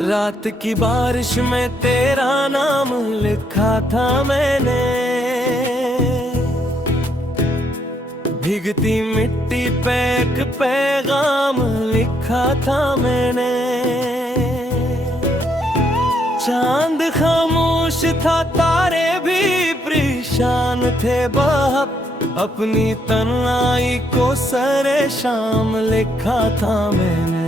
रात की बारिश में तेरा नाम लिखा था मैंने, भीगती मिट्टी पे एक पैगाम लिखा था मैंने। चांद खामोश था, तारे भी परेशान थे बहुत, अपनी तन्हाई को सरे शाम लिखा था मैंने।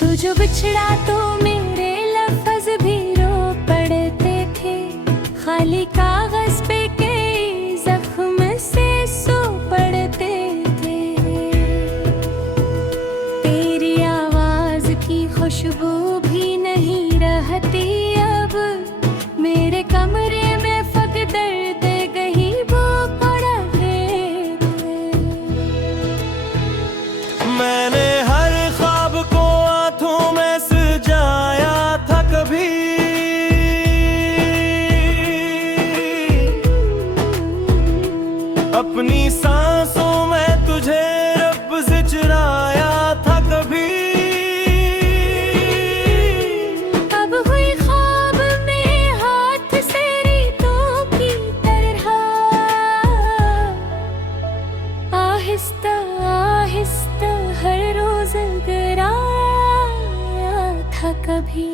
तू जो बिछड़ा तो मेरे लफ्ज भी रो पड़ते थे, खाली कागज पे कई जख्म से सो पड़ते थे। तेरी आवाज की खुशबू भी नहीं रहती अब मेरे कमरे में, फक दर्द गही वो पड़ा है। मैंने हर ख्वाब को आंखों में सजाया था कभी, अपनी सांसों में तुझे रब से चुराया था कभी। अब हुई ख्वाब में हाथ से रीतों की तरह, आहिस्ता आहिस्ता हर रोज गिराया था कभी।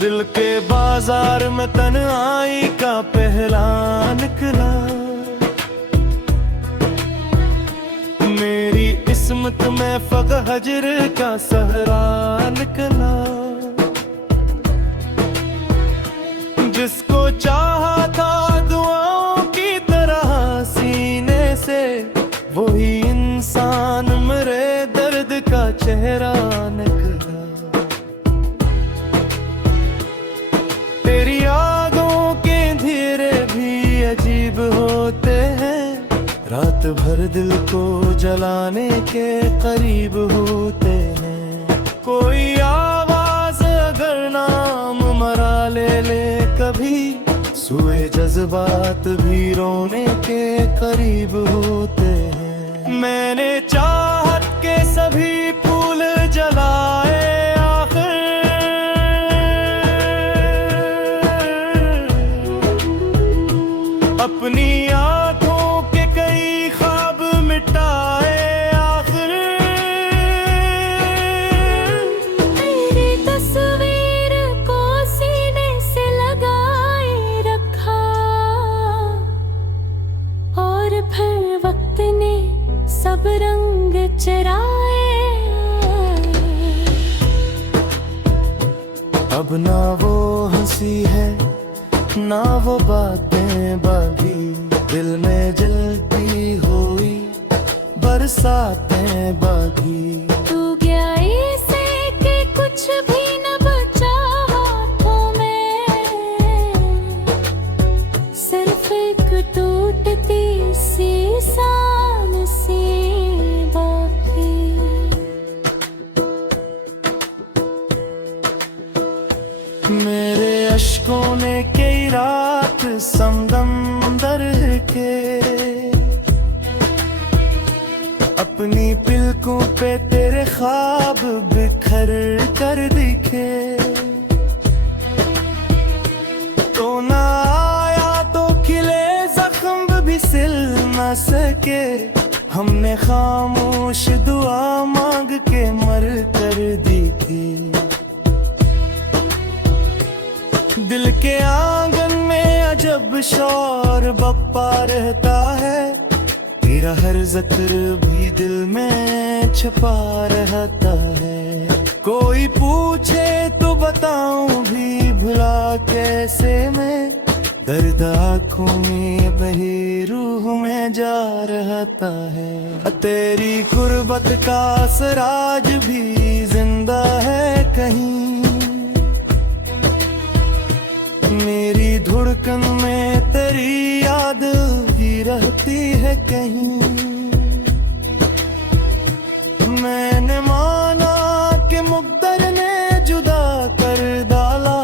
दिल के बाजार में तन्हाई का पहला निकला, मेरी किस्मत में फक हजर का सहरा निकला। जिसको चाहा था दुआओं की तरह सीने से, वही इंसान मेरे दर्द का चेहरा निकला। तेरी यादों के धीरे भी अजीब होते हैं, रात भर दिल को जलाने के करीब होते हैं। कोई आवाज अगर नाम मरा ले कभी, सुए जज्बात भी रोने के करीब होते हैं। मैंने चाहत के सभी फूल जलाए, अपनी आंखों के कई ख्वाब मिटाए आखिर। तेरी तस्वीर को सीने से लगाए रखा, और फिर वक्त ने सब रंग चराए। अब ना वो हंसी है ना वो बातें बाकी, दिल में जलती हुई बरसातें बाकी। तू गया ऐसे कि कुछ भी न बचा हाथों में, सिर्फ एक टूटती सी शाम सी बाकी। मेरे अश्कों ने कई रात समंदर के, अपनी पलकों पे तेरे ख्वाब बिखर कर दिखे। तो ना आया तो खिले जख्म भी सिल न सके, हमने खामोश दुआ मांग के मर कर दी थी। दिल के आंगन में अजब शौर बप्पा रहता है, तेरा हर जिक्र भी दिल में छुपा रहता है। कोई पूछे तो बताऊं भी भुला कैसे मैं, दर्द आँखों में बहे रूह में जा रहता है। तेरी गुर्बत का असराज भी जिंदा है कहीं, मेरी धड़कन में तेरी याद भी रहती है कहीं। मैंने माना कि मुक़द्दर ने जुदा कर डाला,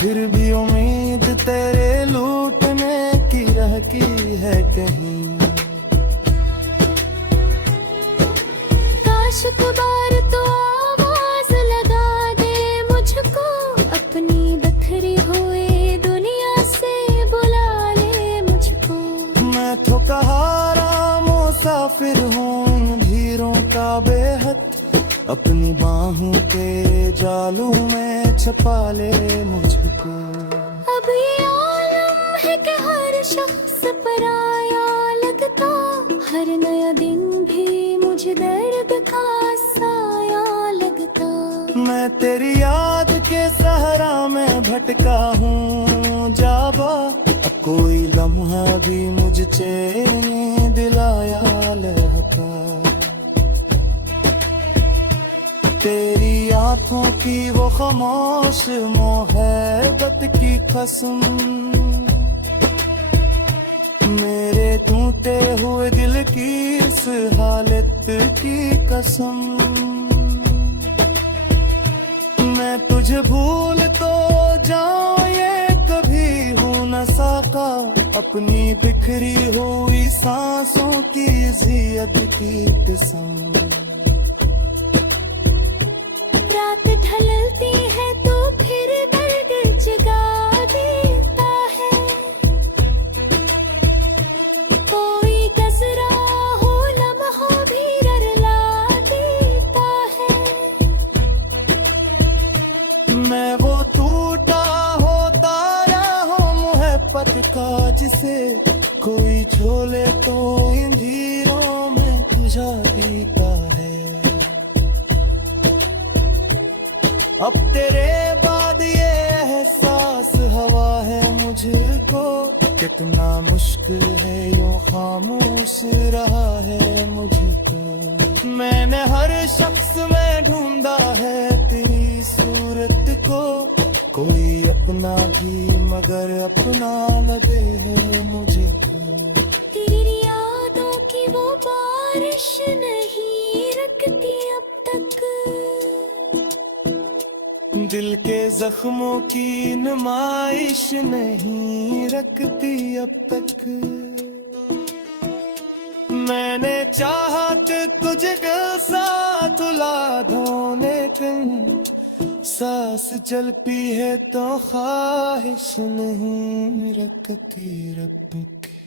फिर भी उम्मीद तेरे लूटने की चहकी है कहीं। काश कबार तो आवाज लगा दे मुझको, अपनी बखरी हुई दुनिया से बुला ले मुझको। मैं तो कहारा मुसाफिर हूँ इन भीड़ों का बेहद, अपनी बाहों के जालों में छपा ले मुझको। अब ये आलम है कि हर शख्स पराया लगता, हर नया दिन भी मुझे दर्द का साया लगता। मैं तेरी याद के सहरा में भटका हूँ जाबा, अब कोई लम्हा भी मुझ चैन दिलाया लहका। तेरी आंखों की वो खामोश मोहब्बत की कसम, मेरे टूटे हुए दिल की इस हालत की कसम। मैं तुझे भूल तो जाऊं ये कभी हो न सका, अपनी बिखरी हुई सांसों की जियत की कसम। रात ढलती है तो फिर दर्द जगा देता है, कोई गजरा हो लम्हा भी रला देता है। मैं वो टूटा हो तारा हो मोहब्बत का, जिसे कोई झोले तो इन धीरों में बुझा देता है। अब तेरे बाद ये एहसास हवा है मुझको, कितना मुश्किल है यूं खामोश रहा है मुझको। मैंने हर शख्स में ढूंढा है तेरी सूरत को, कोई अपना भी मगर अपना लगे है मुझको। तेरी यादों की वो बारिश नहीं रखती अब तक, दिल के जख्मों की नुमाइश नहीं रखती अब तक। मैंने चाहत तुझे दिल साथ ला धोने कहीं, सांस जल पी है तो ख्वाहिश नहीं रखती रब की।